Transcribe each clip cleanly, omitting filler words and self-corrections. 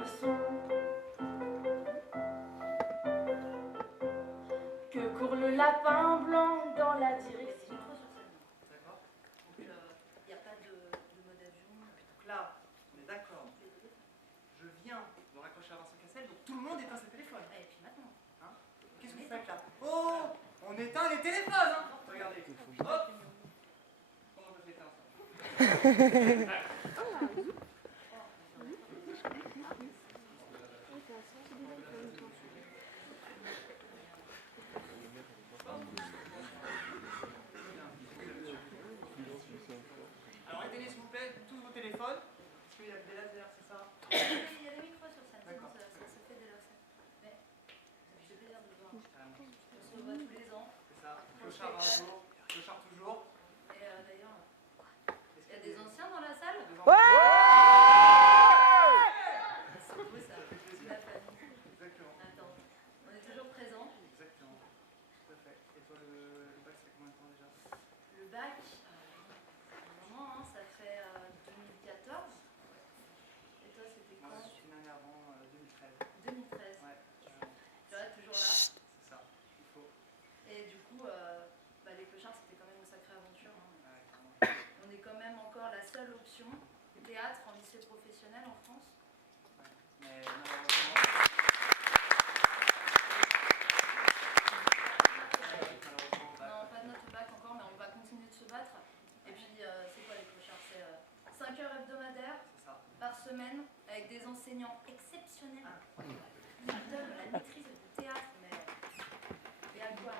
leçon. Que court le lapin blanc dans la direction. D'accord. Donc il n'y a pas de mode avion. Donc là, on est d'accord. Je viens de raccrocher à Vincent Cassel, donc tout le monde éteint ses téléphones. Et puis maintenant. Hein? Qu'est-ce que vous faites là? Oh! On éteint les téléphones, hein? Regardez. Hop! Comment on peut faire ça? Alors éteignez s'il vous plaît tous vos téléphones. Est-ce qu'il y a des lasers, c'est ça? Il y a des micros sur scène. D'accord. Ça fait des lasers. Mais j'ai plaisir de voir. On se revoit tous les ans. C'est ça. Clochard un jour, clochard toujours. Et d'ailleurs, il y a des anciens dans la salle? C'est beau ça. C'est la famille. Exactement. Attends, on est toujours présent. Exactement. Tout à fait. Et toi, le bac, ça fait combien de temps déjà? Le bac, un moment, hein, ça fait 2014. Et toi, c'était Moi, quand? je suis une année avant 2013. 2013. Ouais, toujours. Tu vois, toujours là. C'est ça. Il faut. Et du coup, les clochards, c'était quand même une sacrée aventure. Hein. Ouais, clairement. On est quand même encore la seule option théâtre en lycée professionnel en France. Ouais. Mais malheureusement. Non, pas de notre bac encore, mais on va continuer de se battre. Et puis, c'est quoi les clochards? C'est 5 heures hebdomadaires par semaine avec des enseignants exceptionnels. Ils donnent la maîtrise du théâtre, mais et à quoi?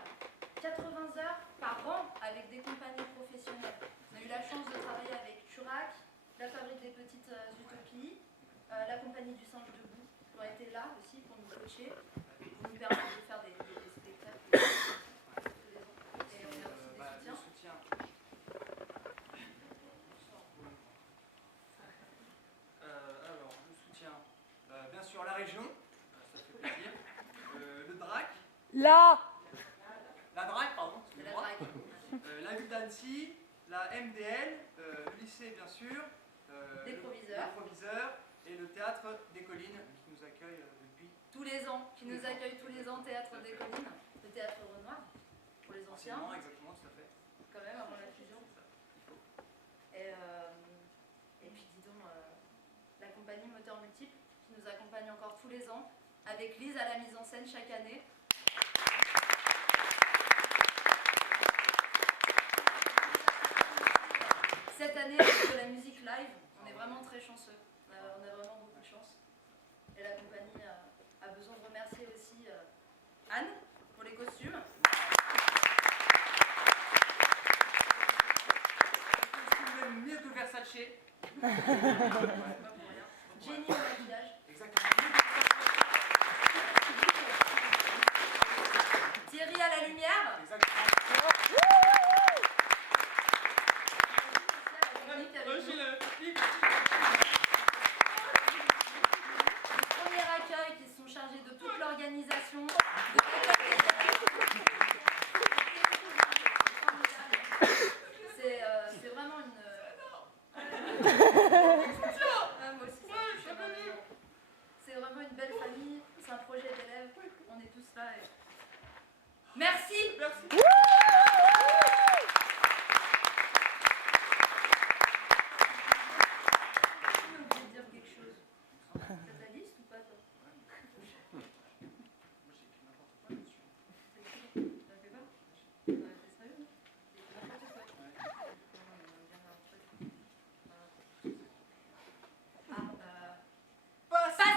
80 heures par an avec des compagnies professionnelles. On a eu la chance de travailler avec Turac, la Fabrique des Petites Utopies, la compagnie du singe debout, qui ont été là aussi pour nous coacher, pour nous permettre de faire des spectacles. Et on a aussi des soutiens. Alors, le soutien, bien sûr, la région, ça fait plaisir. Le DRAC. La DRAC, pardon, excusez-moi. La ville d'Annecy, la MDL, le lycée, bien sûr. Des proviseurs. Et le théâtre des Collines qui nous accueille depuis tous les ans, accueille tous les ans, Théâtre des Collines, le théâtre Renoir, pour les anciens. Exactement, tout à fait. Quand même, avant la fusion. Et puis, dis donc, la compagnie Moteur Multiple, qui nous accompagne encore tous les ans, avec Lise à la mise en scène chaque année. Cette année, avec de la musique live, on est vraiment très chanceux. On a vraiment beaucoup de chance. Et la compagnie a besoin de remercier aussi Anne pour les costumes. Même mieux que Versace. Pas pour rien. Jenny au maquillage. Exactement. Thierry à la lumière. Exactement. Premier accueil qui sont chargés de toute l'organisation. C'est vraiment une... moi aussi, ça me touche énormément. C'est vraiment une belle famille, c'est un projet d'élèves, on est tous là. Merci. Merci. J'ai oublié de dire quelque chose. T'as ta liste ou pas toi? Moi j'ai écrit n'importe quoi dessus. T'as fait pas? T'es sérieux? T'as fait n'importe quoi. Pastèque.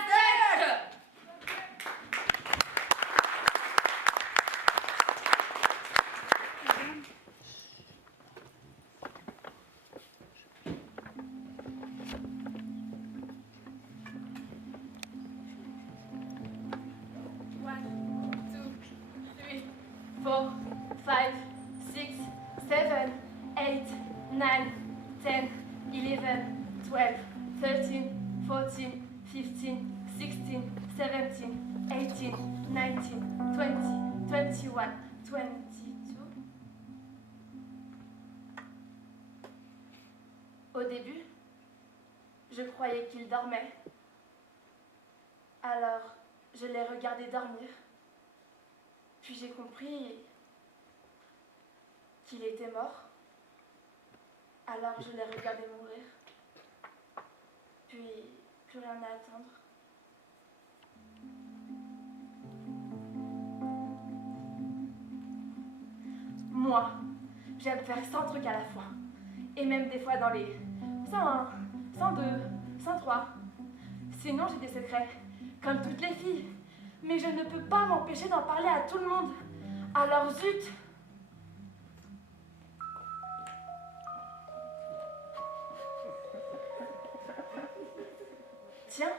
One, two, three, 4, 5, 6, 7, 8, 9, 10, 11, 12, 13, 14, 15, 16, 17, 18, 19, 20, 21, 22. Au début, je croyais qu'il dormait. Alors, je l'ai regardé dormir. Puis j'ai compris qu'il était mort. Alors je l'ai regardé mourir. Puis, plus rien à attendre. Moi, j'aime faire 100 trucs à la fois. Et même des fois dans les 101, 102, 103. Sinon, j'ai des secrets, comme toutes les filles. Mais je ne peux pas m'empêcher d'en parler à tout le monde. Alors zut! Tiens,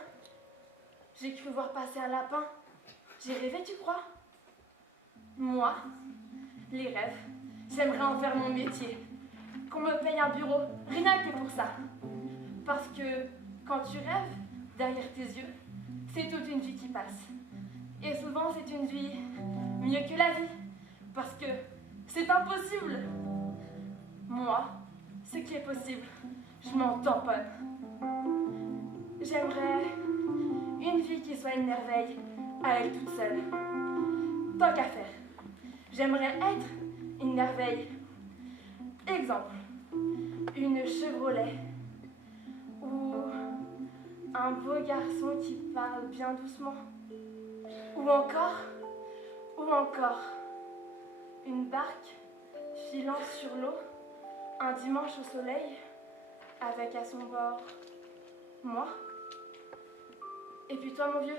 j'ai cru voir passer un lapin. J'ai rêvé, tu crois? Moi, les rêves, j'aimerais en faire mon métier. Qu'on me paye un bureau, rien que pour ça. Parce que quand tu rêves, derrière tes yeux, c'est toute une vie qui passe. Et souvent, c'est une vie mieux que la vie. Parce que c'est impossible. Moi, ce qui est possible, je m'en tamponne. J'aimerais une vie qui soit une merveille à elle toute seule. Tant qu'à faire. J'aimerais être une merveille. Exemple, une Chevrolet ou un beau garçon qui parle bien doucement. Ou encore, une barque filant sur l'eau un dimanche au soleil avec à son bord moi. Et puis toi, mon vieux?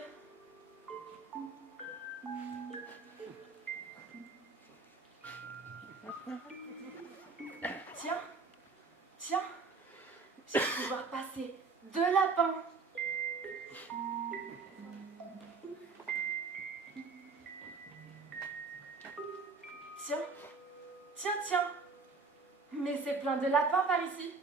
Tiens, j'ai pu voir passer 2 lapins. Tiens, mais c'est plein de lapins par ici.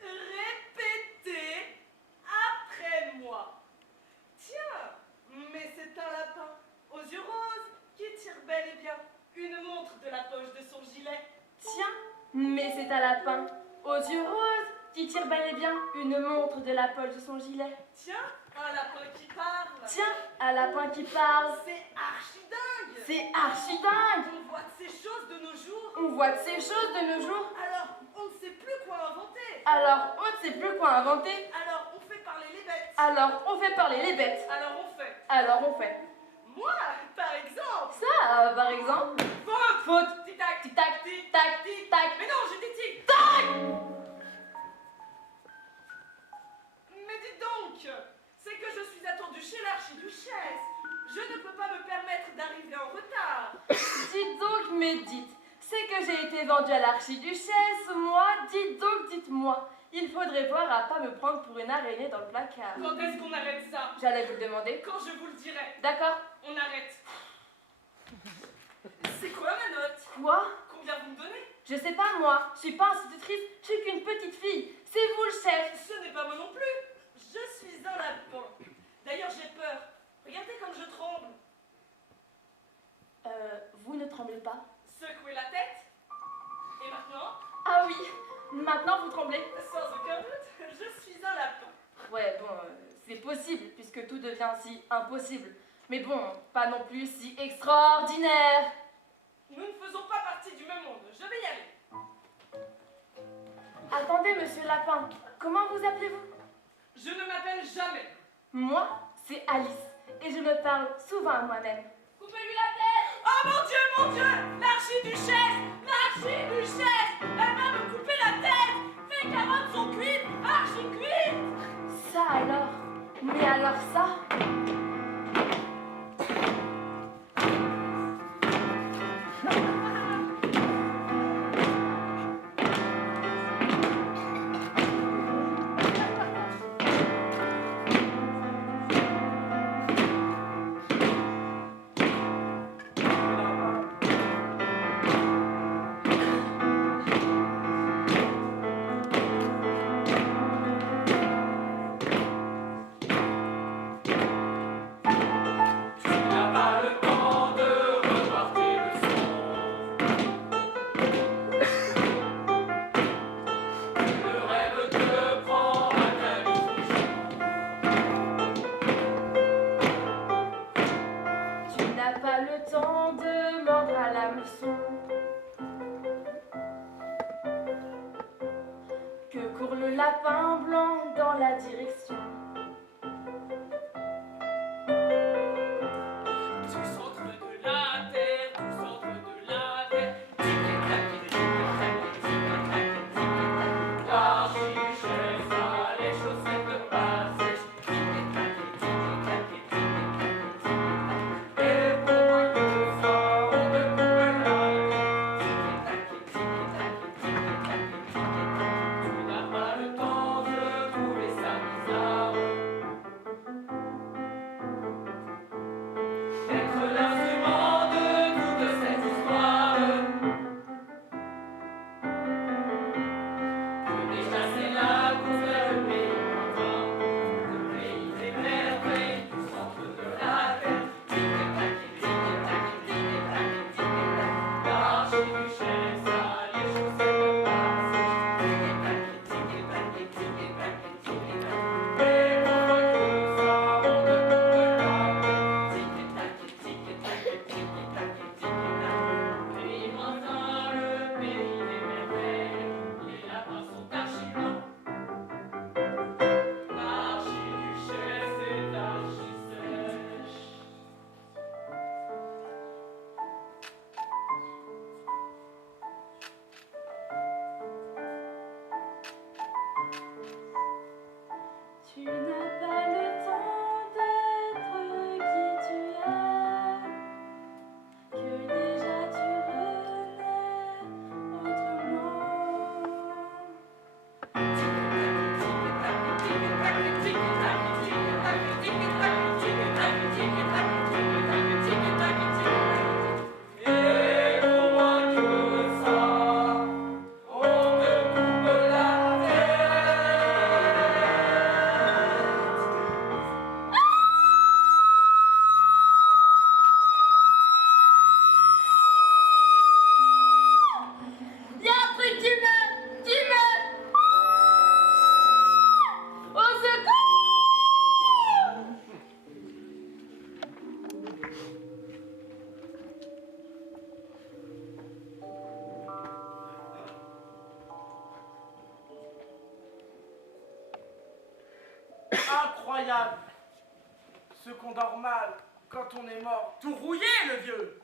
Répétez après moi. Tiens, mais c'est un lapin aux yeux roses qui tire bel et bien une montre de la poche de son gilet. Tiens, mais c'est un lapin aux yeux roses qui tire bel et bien une montre de la poche de son gilet. Tiens, un lapin qui parle. Tiens, un lapin qui parle. C'est archi dingue. C'est archi dingue. On voit de ces choses de nos jours. On voit de ces choses de nos jours. Alors, on ne sait plus quoi inventer. Alors, on ne sait plus quoi inventer. Alors, on fait parler les bêtes. Alors, on fait parler les bêtes. Alors, on fait. Moi, par exemple. Ça, par exemple. Faute. Tic-tac. Tic-tac. Tic-tac. Tic-tac. Mais non, j'ai dit tic. Tac. Mais dites donc, c'est que je suis attendue chez l'archiduchesse. Je ne peux pas me permettre d'arriver en retard. Dites donc, mais dites. C'est que j'ai été vendue à l'archiduchesse, moi. Dites donc, dites-moi. Il faudrait voir à pas me prendre pour une araignée dans le placard. Quand est-ce qu'on arrête ça? J'allais vous le demander. Quand je vous le dirai. D'accord. On arrête. C'est quoi ma note? Quoi? Combien vous me donnez? Je sais pas, moi. Je suis pas institutrice, je suis qu'une petite fille. C'est vous le chef. Ce n'est pas moi non plus. Je suis un lapin. D'ailleurs, j'ai peur. Regardez comme je tremble. Vous ne tremblez pas? Secouez la tête. Et maintenant? Ah oui, maintenant vous tremblez. Sans aucun doute, je suis un lapin. Ouais, bon, c'est possible, puisque tout devient si impossible. Mais bon, pas non plus si extraordinaire. Nous ne faisons pas partie du même monde. Je vais y aller. Attendez, monsieur Lapin, comment vous appelez-vous? Je ne m'appelle jamais. Moi, c'est Alice, et je me parle souvent à moi-même. Coupez-lui la tête! Oh mon Dieu, l'archiduchesse, l'archiduchesse, elle va me couper la tête. Mes carottes sont cuites, archi cuites. Ça alors? Mais alors ça? temps de mordre à l'hameçon. Que court le lapin blanc dans la direction Du centre de la terre, du centre de la terre. La richesse a les chaussettes pas sèches. Et pour moins que ça, on ne coupe la tête. Tu n'as pas le temps de trouver ça bizarre. Être l'instrument de toute cette histoire. Que déchasser la course vers le pays lointain, le pays des merveilles du centre de la terre. L'archiduchesse a les chaussettes pas sèches. Et pour moins que ça, on ne coupe la tête. Pays lointain, le pays des merveilles, les lapins sont archi blancs. L'archiduchesse est archi sèche. Tu n'as pas le temps d'être qui tu es, que déjà tu renais autrement. Et pour moins que ça, on me coupe la tête. Y'a un truc qui me... Au secours! Incroyable. Ce qu'on dort mal quand on est mort. Tout rouillé, le vieux.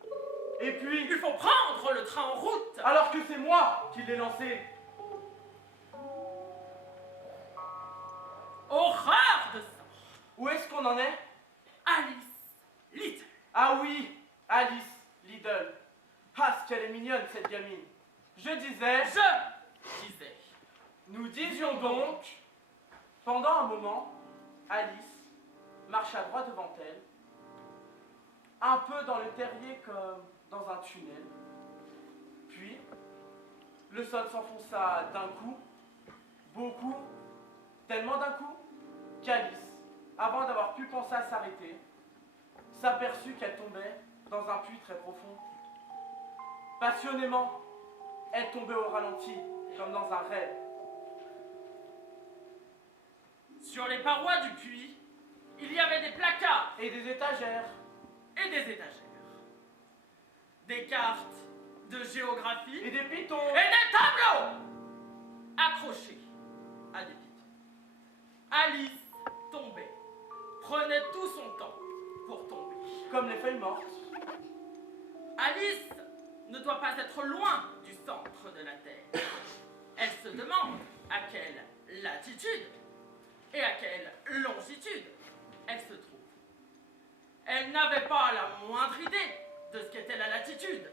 Et puis, Il faut prendre le train en route. alors que c'est moi qui l'ai lancé. Horreur de ça. Où est-ce qu'on en est? Alice Little. Ah oui, Alice Liddell. Ah, ce qu'elle est mignonne, cette gamine. Je disais, Je disais. nous disions donc, pendant un moment, Alice marcha droit devant elle, un peu dans le terrier comme dans un tunnel. Puis, le sol s'enfonça d'un coup, beaucoup, tellement d'un coup, qu'Alice, avant d'avoir pu penser à s'arrêter, s'aperçut qu'elle tombait dans un puits très profond. Passionnément, elle tombait au ralenti, comme dans un rêve. Sur les parois du puits, il y avait des placards Et des étagères, et des étagères. Des cartes de géographie et des pitons, et des tableaux accrochés à des pitons. Alice tombait, prenait tout son temps pour tomber. comme les feuilles mortes. Alice ne doit pas être loin du centre de la Terre. Elle se demande à quelle latitude et à quelle longitude elle se trouve. Elle n'avait pas la moindre idée de ce qu'était la latitude.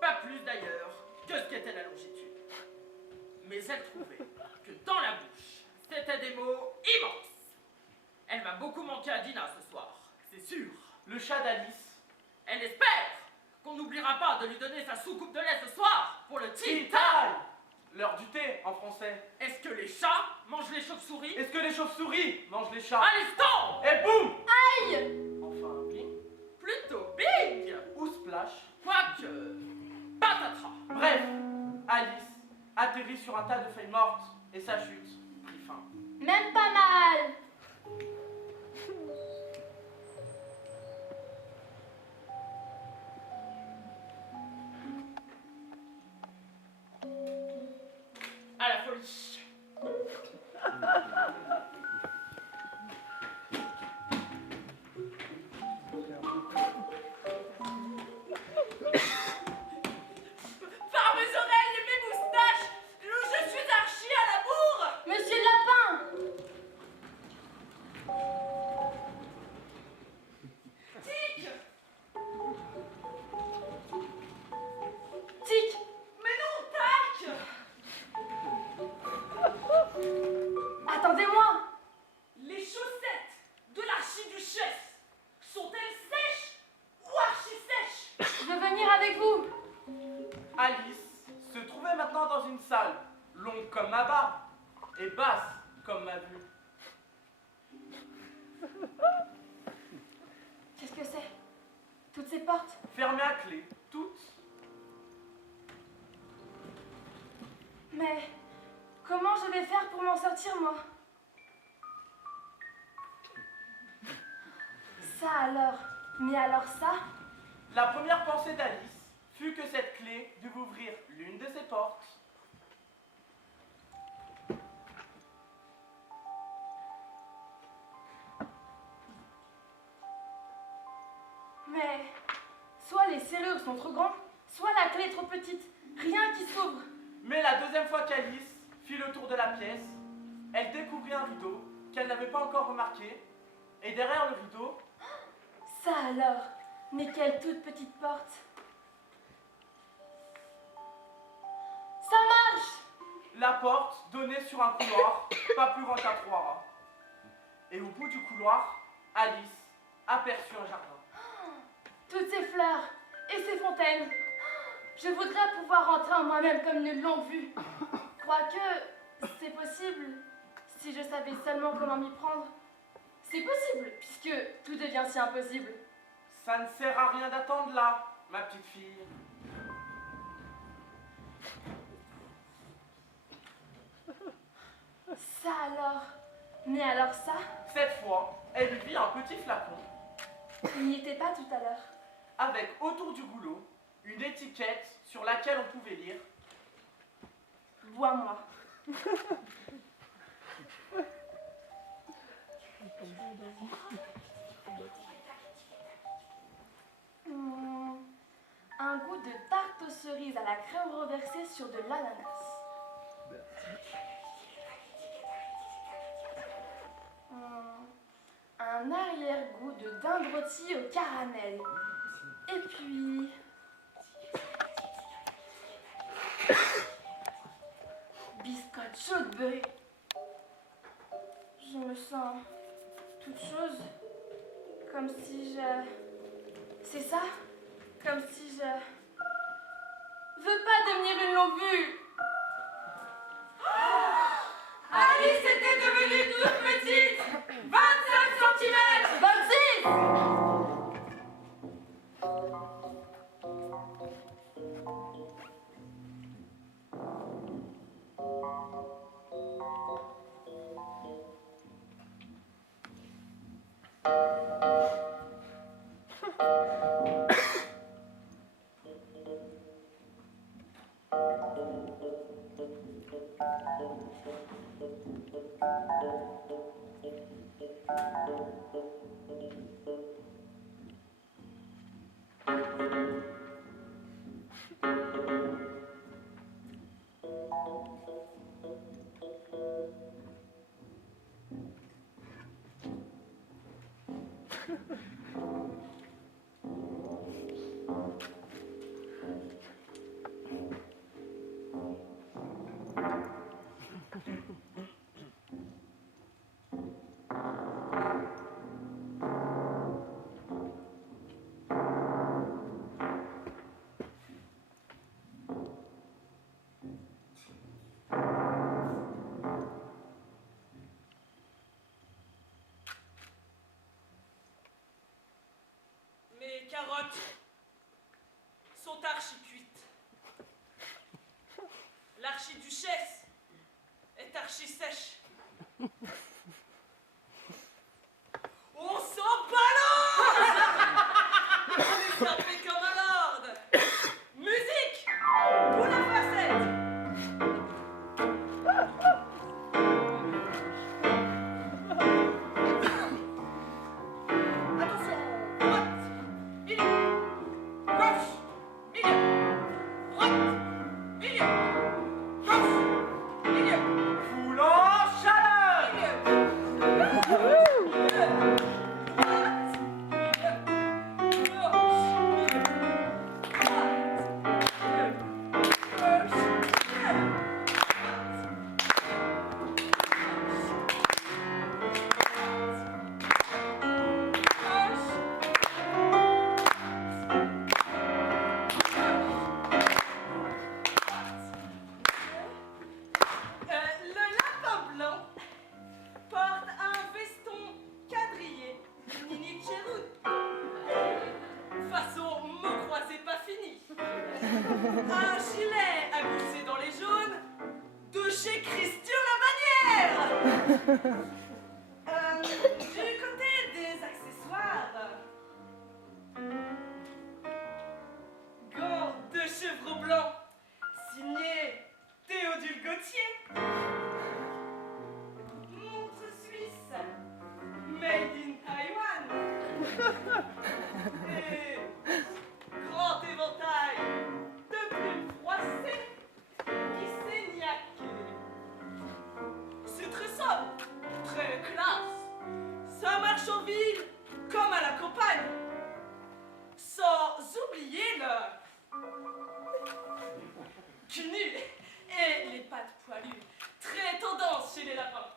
Pas plus d'ailleurs que ce qu'était la longitude. Mais elle trouvait que dans la bouche, c'était des mots immenses. Elle m'a beaucoup manqué à Dina ce soir, c'est sûr. Le chat d'Alice. Elle espère qu'on n'oubliera pas de lui donner sa soucoupe de lait ce soir pour le tea Tea time. time! L'heure du thé en français. Est-ce que les chats mangent les chauves-souris? Est-ce que les chauves-souris mangent les chats? Alice tombe! Et boum! Aïe! Enfin, bing Plutôt big! ou splash. Quoique, patatras. Bref, Alice atterrit sur un tas de feuilles mortes et sa chute prit fin. Même pas mal! avec vous. Alice se trouvait maintenant dans une salle, longue comme ma barbe et basse comme ma vue. Qu'est-ce que c'est? Toutes ces portes? Fermées à clé, toutes. Mais comment je vais faire pour m'en sortir, moi? Ça alors? Mais alors ça? La première pensée d'Alice fut que cette clé dut ouvrir l'une de ses portes. Mais soit les serrures sont trop grandes, soit la clé est trop petite. Rien qui s'ouvre. Mais la deuxième fois qu'Alice fit le tour de la pièce, elle découvrit un rideau qu'elle n'avait pas encore remarqué. Et derrière le rideau, Ça alors? Mais quelle toute petite porte. Ça marche! la porte donnait sur un couloir pas plus grand qu'à 3 rats. Et au bout du couloir, Alice aperçut un jardin. Toutes ces fleurs et ces fontaines. Je voudrais pouvoir rentrer en moi-même comme nul l'ont vu. Quoique, c'est possible, si je savais seulement comment m'y prendre. C'est possible, puisque tout devient si impossible. Ça ne sert à rien d'attendre là, ma petite fille. Ça alors? Mais alors ça? Cette fois, elle vit un petit flacon Il n'y était pas tout à l'heure. avec autour du goulot une étiquette sur laquelle on pouvait lire Bois-moi. Un goût de tarte aux cerises à la crème renversée sur de l'ananas. Un arrière-goût de dinde rôtie au caramel. Et puis... biscotte chaude beurrée. Je me sens toute chose. Comme si je... C'est ça? Comme si je... veux pas devenir une longue-vue. Alice était devenue toute petite, 25 cm. 26! Mes carottes sont archi-cuites. L'archiduchesse est archi-sèche. On s'en balance! Vous tapez comme un lord. Musique pour la facette. Attention, droite, milieu, gauche, milieu, droite, milieu, gauche, milieu. Foule en Un gilet à glisser dans les jaunes de chez Christian Lavanière. Du côté des accessoires, gants de chevreau blanc signé Théodule Gauthier. Montre suisse made in Taïwan. Et grand éventail de plumes froissées qui s'éniaquent. C'est très sobre, très classe. Ça marche en ville comme à la campagne. Sans oublier le cul nu et les pattes poilues. Très tendance chez les lapins.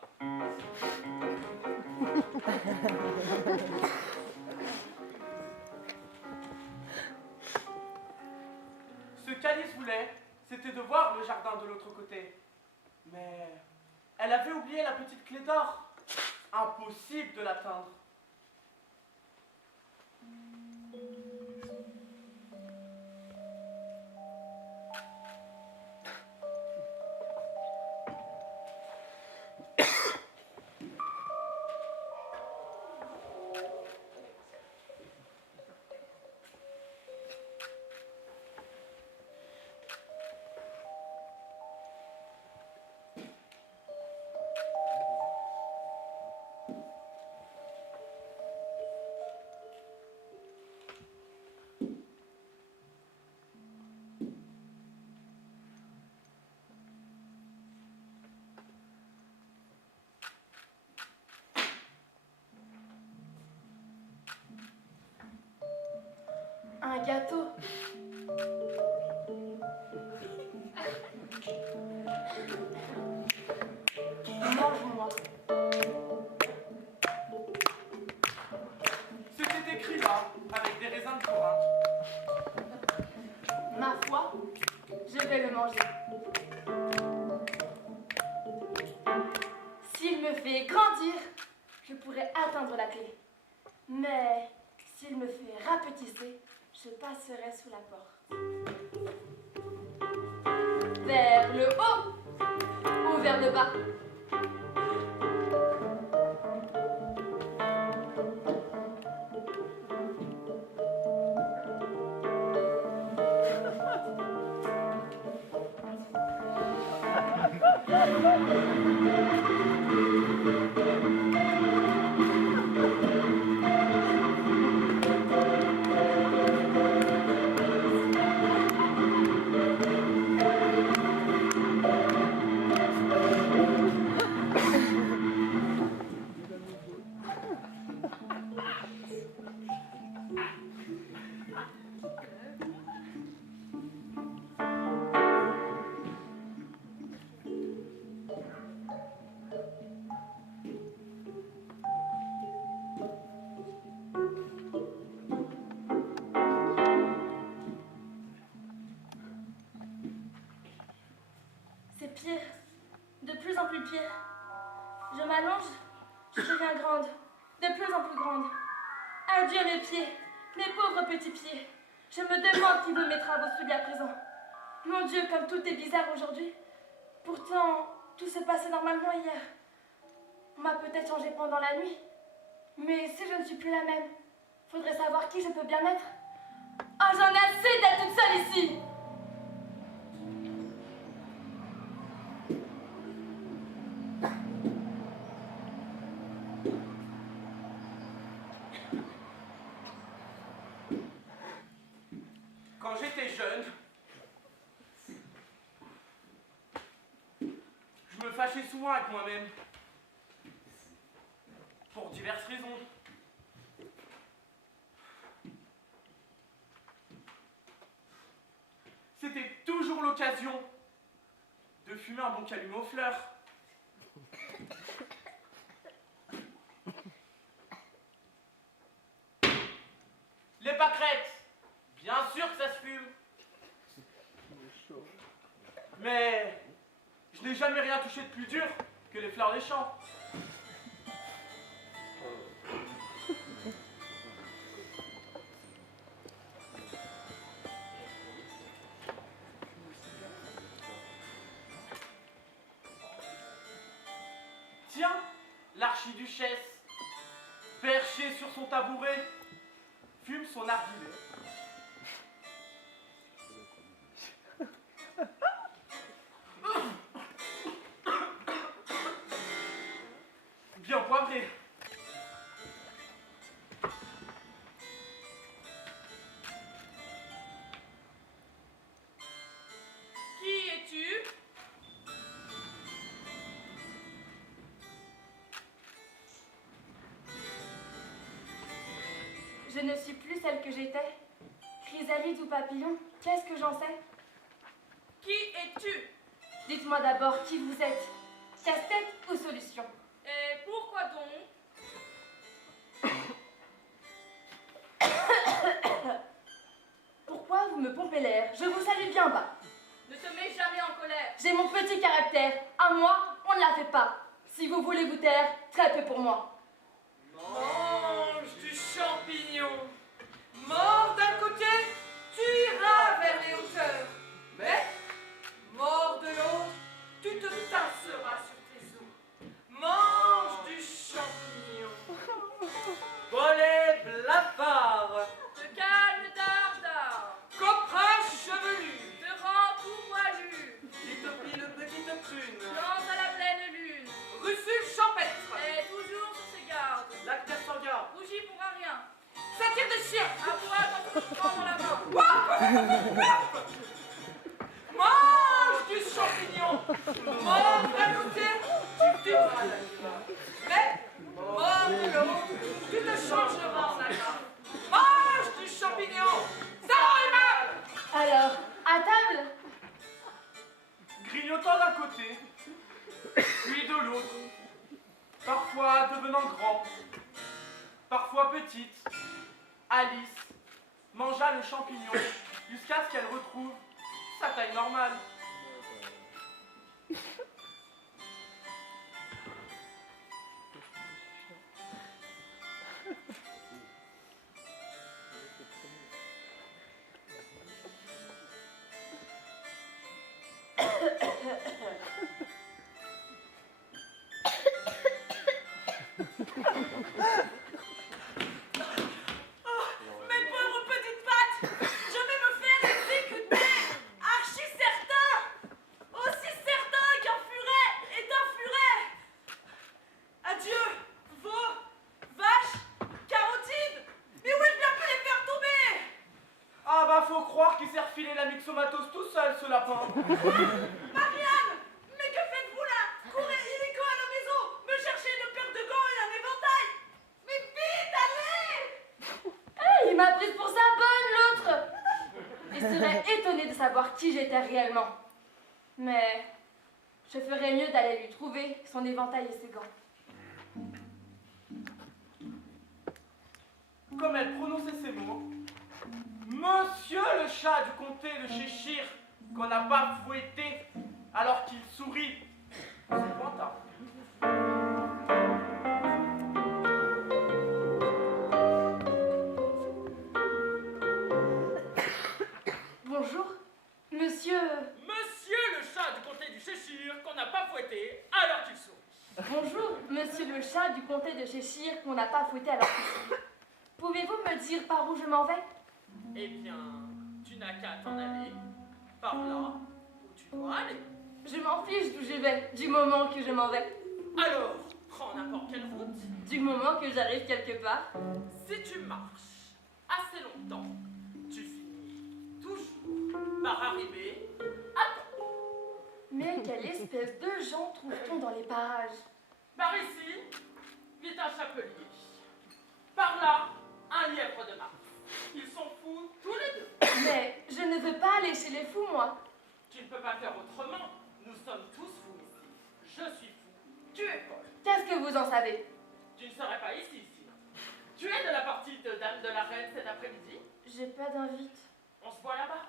Ce qu'Alice voulait, c'était de voir le jardin de l'autre côté. Mais elle avait oublié la petite clé d'or. Impossible de l'atteindre. Un gâteau. Mange-moi. C'était écrit là, avec des raisins de Corinthe. Ma foi, je vais le manger. S'il me fait grandir, je pourrai atteindre la clé. Mais s'il me fait rapetisser, je passerai sous la porte. Vers le haut ou vers le bas? C'est pire, de plus en plus pire. Je m'allonge, je deviens grande, de plus en plus grande. Adieu mes pieds, mes pauvres petits pieds. Je me demande qui veut mes travaux souliers à présent. Mon Dieu, comme tout est bizarre aujourd'hui. Pourtant, tout se passait normalement hier. On m'a peut-être changé pendant la nuit. Mais si je ne suis plus la même, faudrait savoir qui je peux bien être. Oh, j'en ai assez d'être toute seule ici! Quand j'étais jeune, je me fâchais souvent avec moi-même. Pour diverses raisons. C'était toujours l'occasion de fumer un bon calumet aux fleurs. Les pâquerettes, bien sûr que ça se fume. Mais je n'ai jamais rien touché de plus dur que les fleurs des champs. l'archiduchesse, perchée sur son tabouret, fume son narguilé. Bien poivré. Qui es-tu? Je ne suis plus celle que j'étais. Chrysalide ou papillon, qu'est-ce que j'en sais? Qui es-tu? Dites-moi d'abord qui vous êtes. Casse-tête ou solution? Et pourquoi donc? Pourquoi vous me pompez l'air? Je vous salue bien bas. Ne te mets jamais en colère. J'ai mon petit caractère. À moi, on ne la fait pas. Si vous voulez vous taire, très peu pour moi. Mange du champignon. Mort d'un côté, tu iras vers les hauteurs. Mais, mort de l'autre, tu te tasseras sur tes os. Mange du champignon. Volet blafard. Te calme, dardard. Coprin chevelu. Te rends tout poilu. Litopile petite prune. Danse à la pleine lune. Russule champêtre. Et toujours sur ses gardes. Lactaire sanguin. Rougis pour un rien. Satire de chien. À moi quand tu te prends dans la main. Mange du champignon. Mort d'un côté, tu vivras la vie. Mais, mort de l'autre, tu te changeras en agave. Mange du champignon. Ça rend aimable. Alors, à table? Grignotant d'un côté, puis de l'autre, parfois devenant grand, parfois petite, Alice mangea le champignon jusqu'à ce qu'elle retrouve sa taille normale. Mes pauvres petites pattes, je vais me faire exécuter. Archi certain. Aussi certain qu'un furet est un furet. Adieu, veaux, vaches, carotides. Mais où est-ce bien pu les faire tomber? Ah bah faut croire qu'il s'est refilé la myxomatose tout seul, ce lapin. Marianne, mais que faites-vous là? Courez illico à la maison, me chercher une paire de gants et un éventail. Mais vite, allez! Il m'a prise pour sa bonne, l'autre. Il serait étonné de savoir qui j'étais réellement. Mais je ferais mieux d'aller lui trouver son éventail et ses gants. Comme elle prononçait ces mots, Monsieur le chat du comté de Cheshire, qu'on n'a pas fouetté alors qu'il sourit, se pointa. Bonjour, monsieur... Monsieur le chat du comté du Cheshire qu'on n'a pas fouetté alors qu'il sourit. Bonjour, monsieur le chat du comté de Cheshire qu'on n'a pas fouetté alors qu'il sourit. Pouvez-vous me dire par où je m'en vais? Eh bien, tu n'as qu'à t'en aller par là où tu dois aller. Je m'en fiche d'où je vais, du moment que je m'en vais. Alors, prends n'importe quelle route. Du moment que j'arrive quelque part. Si tu marches assez longtemps, tu finis toujours par arriver à temps. Mais quelle espèce de gens trouve-t-on dans les parages? Par ici, vit un chapelier. Par là, un lièvre de Mars. Ils sont fous tous les deux. Mais je ne veux pas aller chez les fous, moi. Tu ne peux pas faire autrement. Nous sommes tous fous ici. Je suis fou. Tu es folle. Qu'est-ce que vous en savez? Tu ne serais pas ici, sinon. Tu es de la partie de Dame de la Reine cet après-midi? J'ai pas d'invite. On se voit là-bas.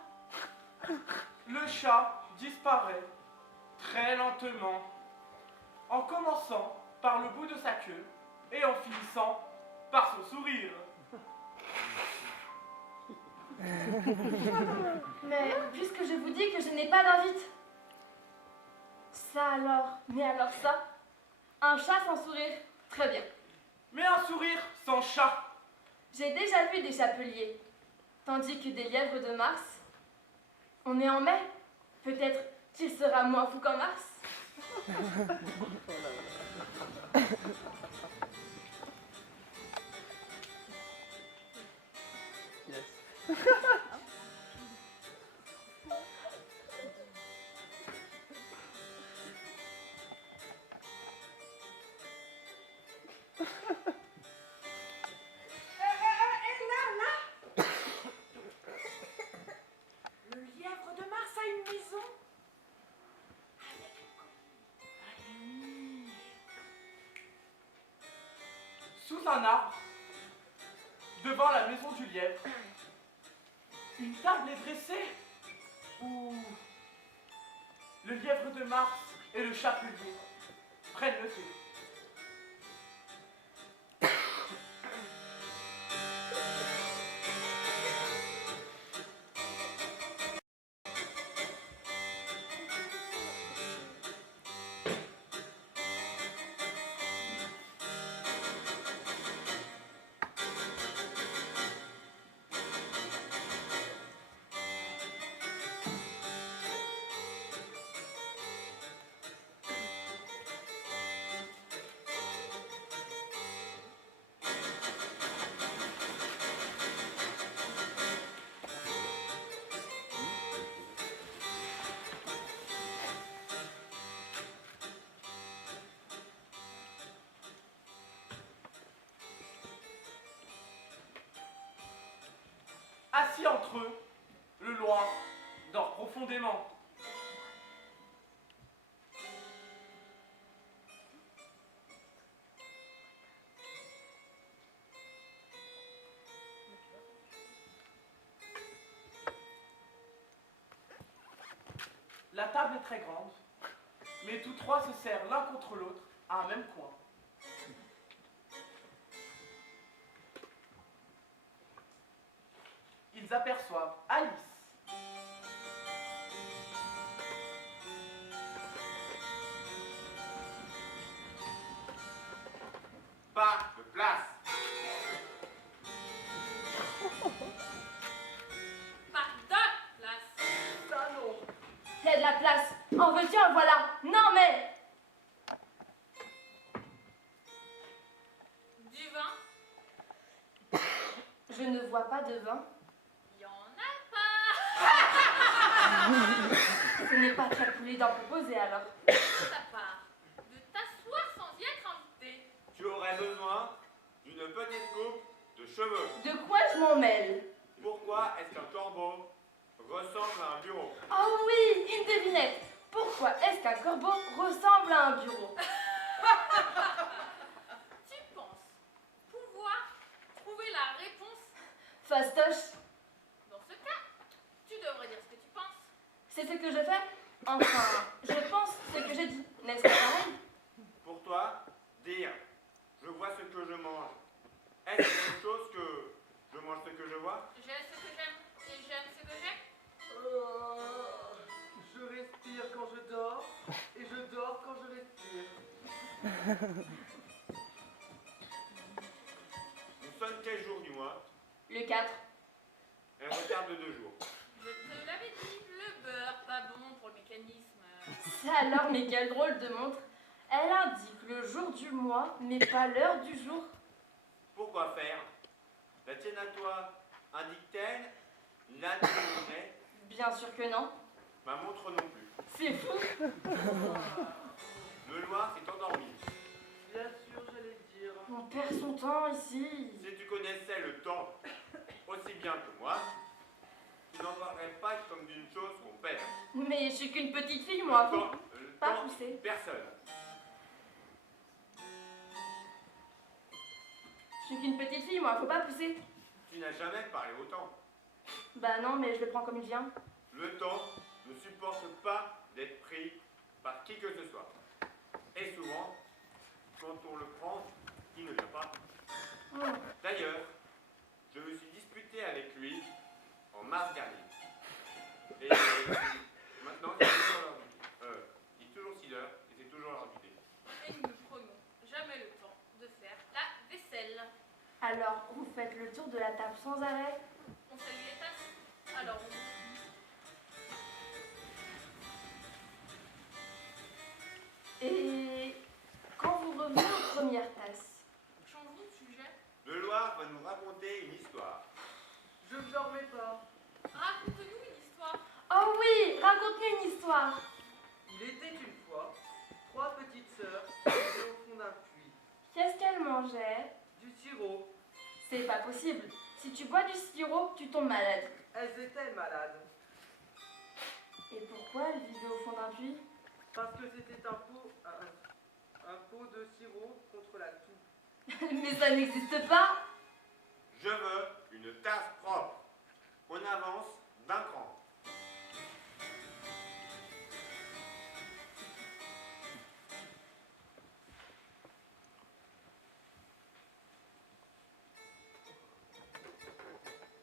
Le chat disparaît très lentement, en commençant par le bout de sa queue et en finissant par son sourire. Mais puisque je vous dis que je n'ai pas d'invite. Ça alors, mais alors ça, un chat sans sourire, Très bien. Mais un sourire sans chat. J'ai déjà vu des chapeliers, tandis que des lièvres de Mars. On est en mai. Peut-être qu'il sera moins fou qu'en mars. Le lièvre de Mars a une maison. Sous un arbre, devant la maison du lièvre, une table est dressée où le lièvre de Mars et le chapelier prennent le thé. Assis entre eux, le loin dort profondément. La table est très grande, mais tous trois se serrent l'un contre l'autre à un même coin. Ils aperçoivent Alice. Pas de place. Pas de place. Ça non. Il y a de la place. En veux-tu, en voilà. Non mais... Du vin? Je ne vois pas de vin. Il y en a pas. Ce n'est pas très poli d'en proposer alors. De ta part, de t'asseoir sans y être invité. Tu aurais besoin d'une petite coupe de cheveux. De quoi je m'en mêle? Pourquoi est-ce qu'un corbeau ressemble à un bureau? Oh oui, une devinette. Pourquoi est-ce qu'un corbeau ressemble à un bureau? Tu penses pouvoir trouver la réponse? Fastoche, Dans ce cas, tu devrais dire ce que tu penses. c'est ce que je fais? Enfin, je pense ce que je dis. N'est-ce pas pareil? Pour toi, dire je vois ce que je mange, est-ce la même chose que je mange ce que je vois? J'ai ce que j'aime et j'aime ce que j'ai. Je respire quand je dors et je dors quand je respire. Nous sommes quel jour du mois? Le 4. Un retard de 2 jours. Je te l'avais dit, le beurre, pas bon pour le mécanisme. Ça alors, mais quelle drôle de montre. Elle indique le jour du mois, mais pas l'heure du jour. Pourquoi faire? La tienne à toi indique-t-elle la journée? Bien sûr que non. Ma montre non plus. C'est fou. Le noir s'est endormi. Bien sûr, j'allais dire. On perd son temps ici. Si tu connaissais le temps aussi bien que moi, tu n'en parlerais pas comme d'une chose qu'on perd. Mais je suis qu'une petite fille, moi. Le Pas temps, poussé. personne. Je suis qu'une petite fille, moi. Faut pas pousser. Tu n'as jamais parlé au temps. Bah non, mais je le prends comme il vient. Le temps ne supporte pas d'être pris par qui que ce soit. Et souvent, quand on le prend, il ne vient pas. Oh. D'ailleurs, je me suis disputé avec lui en mars dernier. Et maintenant, il est toujours l'heure du thé. Il est toujours 6 heures et c'est toujours l'heure du thé. Et nous ne prenons jamais le temps de sans arrêt. On salue les tasses. Alors, on... Et quand vous revenez aux premières tasses, changeons de sujet. Le Loir va nous raconter une histoire. Je ne dormais pas. Raconte-nous une histoire. oh oui, raconte-nous une histoire. Il était une fois 3 petites sœurs qui vivaient au fond d'un puits. Qu'est-ce qu'elle mangeait? Du sirop. C'est pas possible. Si tu bois du sirop, tu tombes malade. Elles étaient malades. Et pourquoi elle vivait au fond d'un puits? Parce que c'était un pot de sirop contre la toux. Mais ça n'existe pas. Je veux une tasse propre. On avance d'un cran.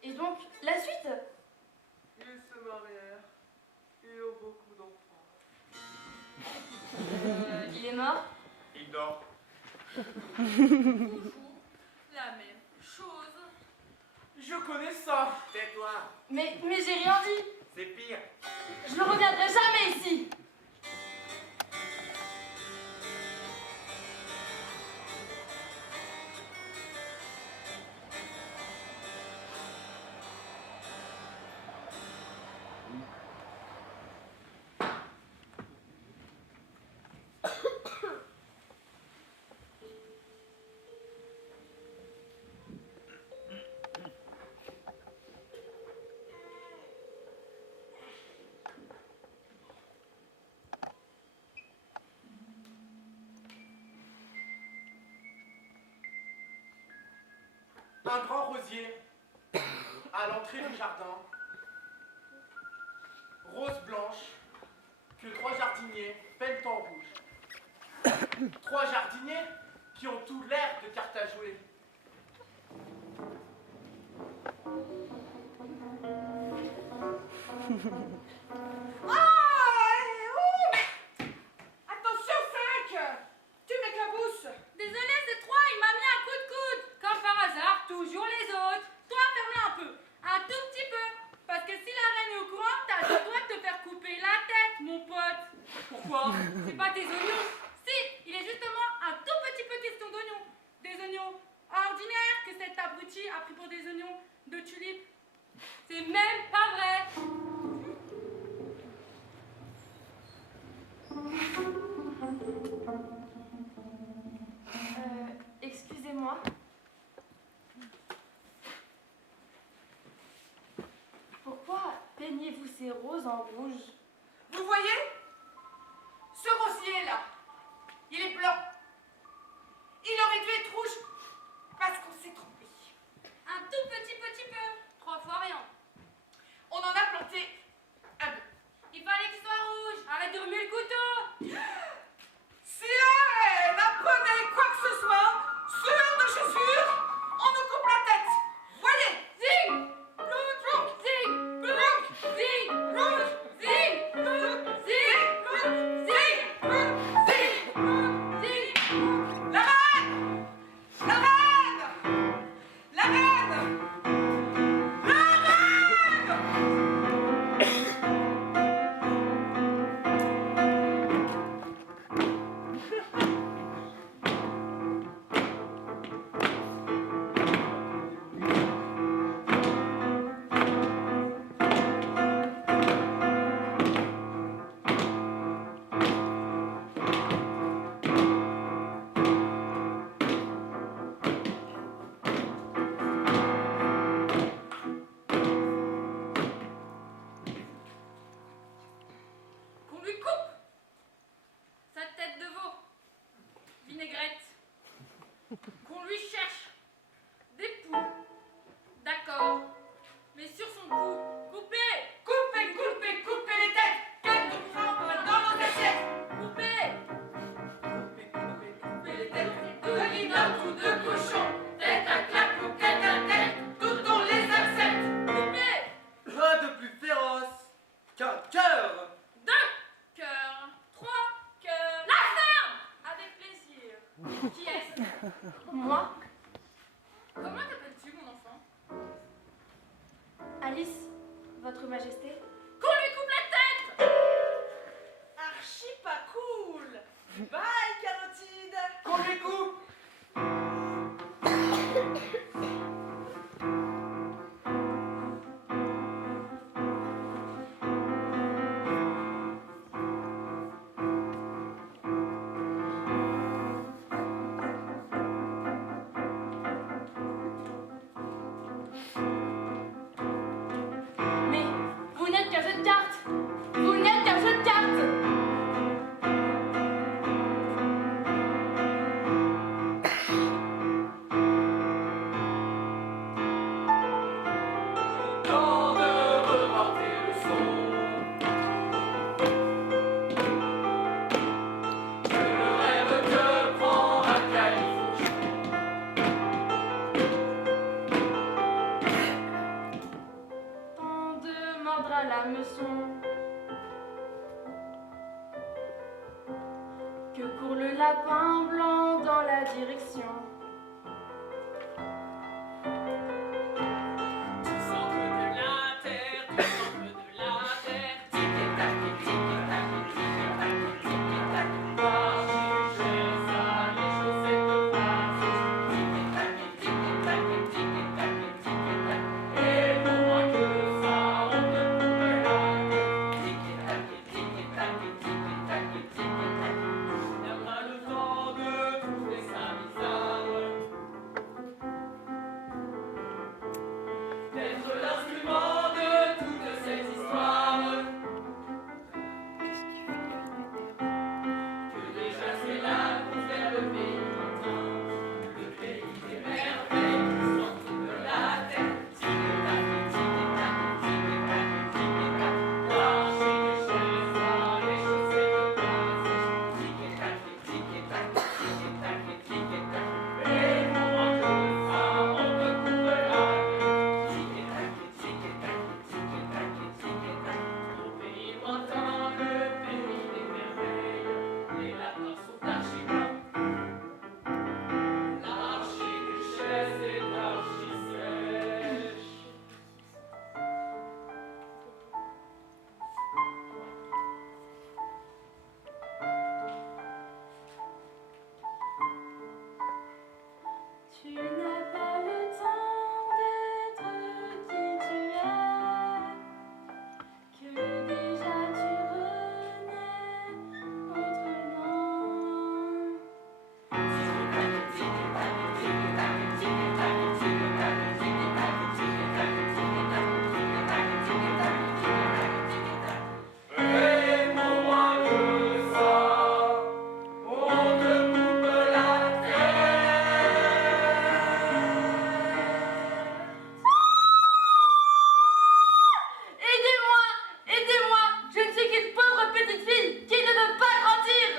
Et donc, la suite? Ils se marièrent et eurent beaucoup d'enfants. Il est mort? Il dort. Toujours la même chose. Je connais ça. Tais-toi. Mais j'ai rien dit. C'est pire. Je ne reviendrai jamais ici. Un grand rosier à l'entrée du jardin, rose blanche, que 3 jardiniers peignent en rouge. 3 jardiniers qui ont tout l'air de cartes à jouer. Attention, 5! Tu m'éclabousses! Désolé, c'est 3, il m'a mis un coup de coude. Comme par hasard, toujours les autres. Toi, ferme-la un peu. Un tout petit peu. Parce que si la reine est au courant, t'as le droit de te faire couper la tête, mon pote. Pourquoi? C'est pas tes oignons. Si, il est justement un tout petit peu question d'oignons. Des oignons ordinaires que cet abruti a pris pour des oignons de tulipes. C'est même pas vrai. Excusez-moi. Pourquoi peignez-vous ces roses en rouge? Vous voyez? Ce rosier-là, il est blanc. Il aurait dû être rouge parce qu'on s'est trompé. Un tout petit peu. 3 fois rien. On en a planté un bleu. Il fallait qu'il soit rouge. Arrête de remuer le couteau. Si la reine apprenait quoi que ce soit, sueur de Jésus, on nous coupe la tête. Voyez? Zing! Plouk, plouk, zing! Plouk, zing! Plouk, zing! Plouk, zing! Plouk, zing! Plouk, zing! Plouk, zing! Votre Majesté? Qu'on lui coupe la tête! Archi pas cool. Bye, carotide. Qu'on lui coupe! Mais vous n'êtes qu'un jeu de cartes! Vous n'êtes qu'un jeu de cartes! Temps de reporter le son. Que le rêve te prend à califourchon. Temps de mordre à l'hameçon. Que court le lapin blanc dans la direction. Du centre de la terre, du centre de la terre. Tic-tac, tic-tac, tic-tac, tic-tac. Marcher, ça, les chaussettes passées. Tic-tac, tic-tac, tic-tac, tic-tac. Et pour moins que ça, on te coupe la tête. Tic-tac, tic-tac, tic-tac, tic-tac. Viendra le temps de trouver sa bizarre. D'être l'instrument de toute cette histoire. Que déjà c'est là qu'on fait le pays lointain, le pays des merveilles, du centre de la terre. Tic-tac, tic-tac, tic-tac, tic-tac. Marcher de chez soi, les chaussettes passées. Tic-tac, tic-tac, tic-tac, tic-tac. Et pour moins que ça, on te coupe la tête. Tic-tac, tic-tac, tic-tac, tic-tac. Au pays lointain, le pays des merveilles, les lapins sont archi-blancs. L'archiduchesse est archi-sèche. Tu n'as pas le temps d'être qui tu es, que déjà tu renais autrement. Et pour moins que ça, on te coupe la tête. Aidez-moi! Aidez-moi! Je ne suis qu'une pauvre petite fille qui ne veut pas grandir!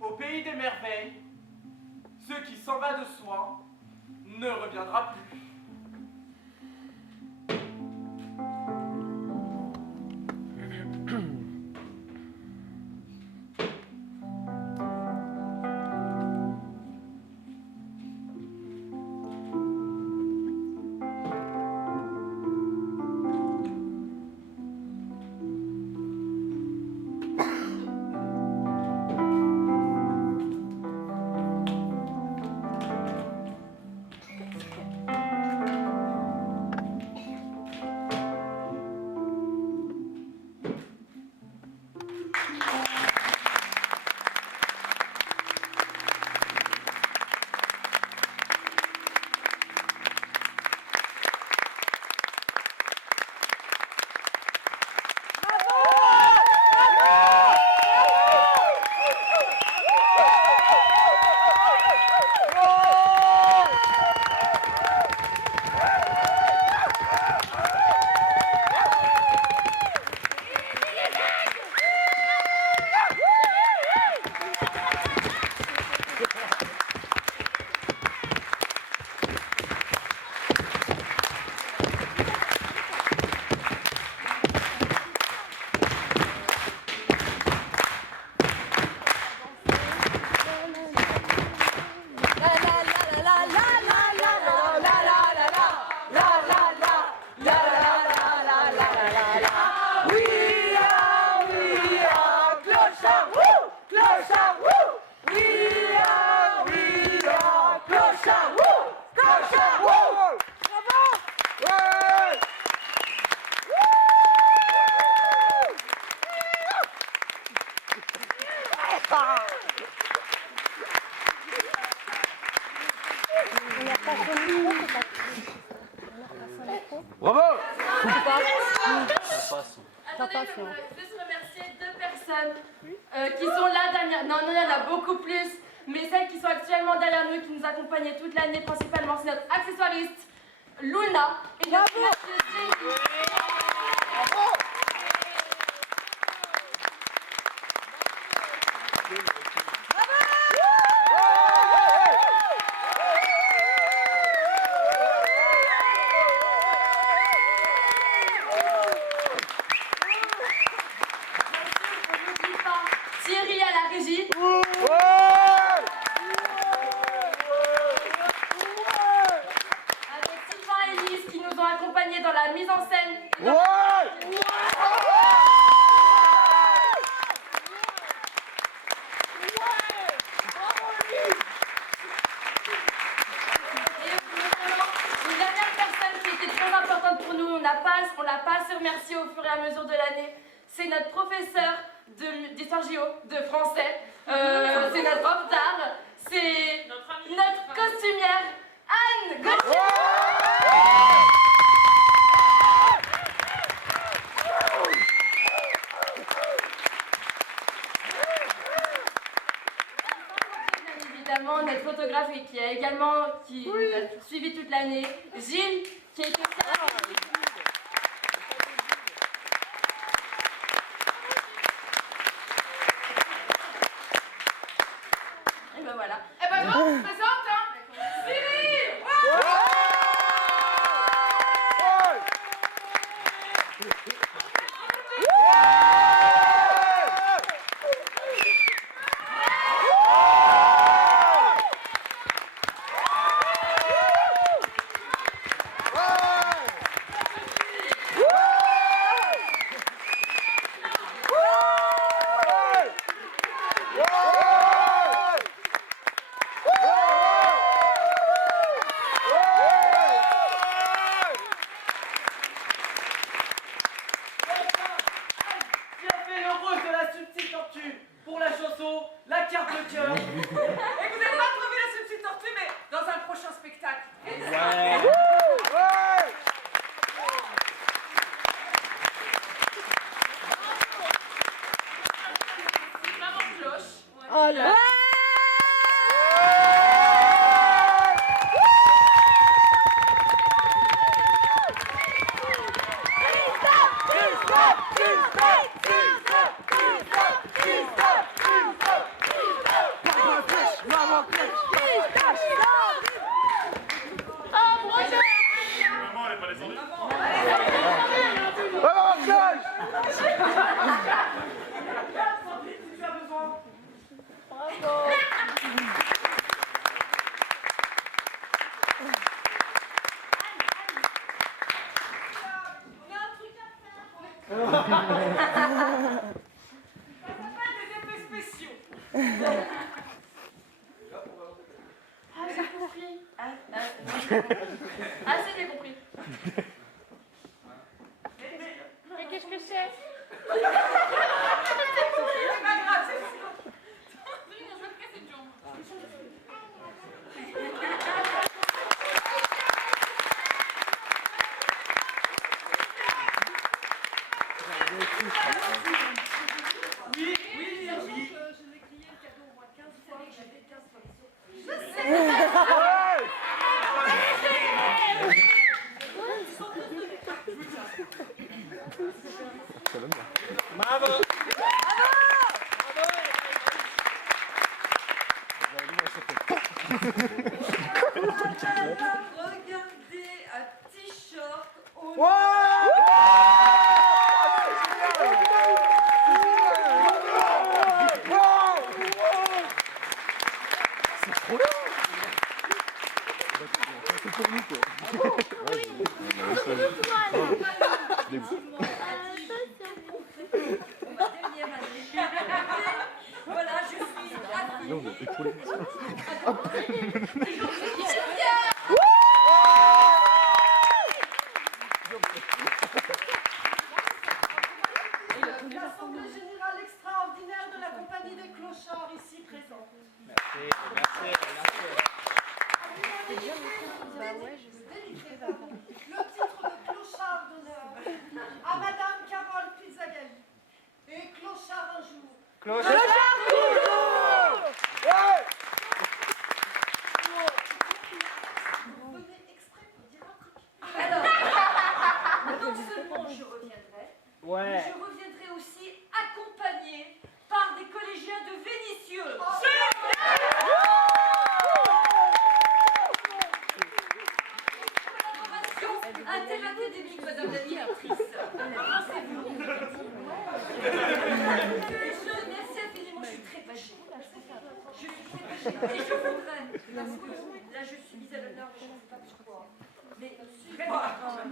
Au pays des merveilles, ce qui s'en va de soi ne reviendra plus. Bravo! Attendez, je voudrais juste remercier 2 personnes qui sont là derrière. Non, il y en a beaucoup plus. Mais celles qui sont actuellement derrière nous, qui nous accompagnaient toute l'année principalement, c'est notre accessoiriste Luna et notre maquilleuse Jenny. Thierry à la régie. Avec Sylvain et Lise qui nous ont accompagnés dans la mise en scène. Et finalement, une dernière personne qui était très importante pour nous, on l'a pas assez remercié au fur et à mesure de l'année, c'est notre professeur d'histoire géo, de français, c'est notre prof d'art, c'est notre costumière Anne Gauthier. Bien évidemment, notre photographe qui a également nous a suivi toute l'année, Gilles, qui a été et ben voilà. Eh ben non, on se présente, hein. Cyril! Qui a fait le rose de la subtile tortue pour la chanson La carte de cœur? Et vous n'avez pas trouvé la subtile tortue, mais dans un prochain spectacle. C'est vraiment cloche. Maman, elle est pas descendue. Si tu as besoin. On a un truc à faire. Ça s'appelle des effets spéciaux. Ah, j'ai compris. Ah, si, j'ai compris. Mais qu'est-ce que c'est? C'est pas grave, c'est Oui, oui. Je l'ai crié le cadeau au moins 15 fois, que j'avais 15 fois. Bravo. Regardez un t-shirt au ma dernière année. Voilà, je suis l'Assemblée générale extraordinaire de la compagnie des clochards ici présente. Et je voudrais, parce que là je suis mise à l'honneur, je ne sais pas pourquoi, mais vraiment,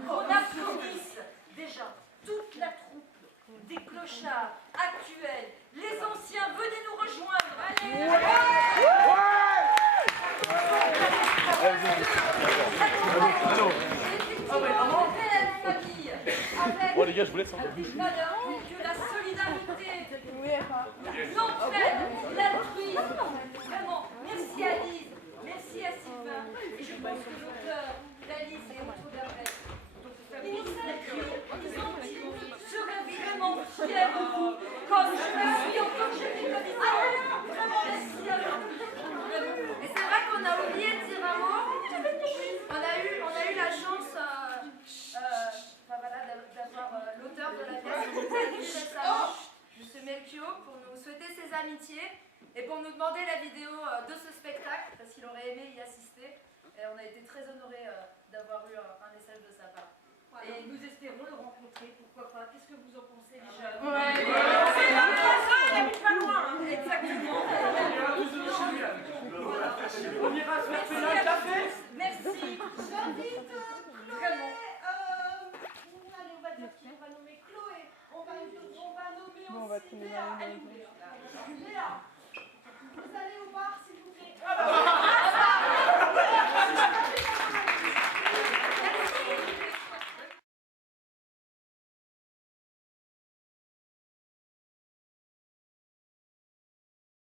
qu'on applaudisse déjà toute la troupe des clochards actuels, les anciens, venez nous rejoindre, allez, Bon les gars, je vous laisse. des valeurs que la solidarité, l'entraide, l'altruisme. Vraiment, merci à Lise, merci à Sylvain. Et je pense que l'auteur d'Alice et Otto Berber, dont Fabrice serait vraiment fier de vous, comme je me suis en tant que chef d'établissement. Vraiment, merci à vous. Et c'est vrai qu'on a oublié de dire un mot. On a eu la chance d'avoir l'auteur de la pièce qui nous a dit récemment, M. Melchior, pour nous souhaiter ses amitiés et pour nous demander la vidéo de ce spectacle, parce qu'il aurait aimé y assister. Et on a été très honorés d'avoir eu un message de sa part. Voilà. Et nous espérons le rencontrer, pourquoi pas. Qu'est-ce que vous en pensez, les jeunes? C'est notre voisin, il habite pas loin. Exactement. On ira se faire payer un café. Merci. J'invite Vraiment. Allez, on va dire qui? On va nommer Chloé. On va nommer Bon, on va aussi te nommer Léa. Marie, Elle est où, Marie. Léa?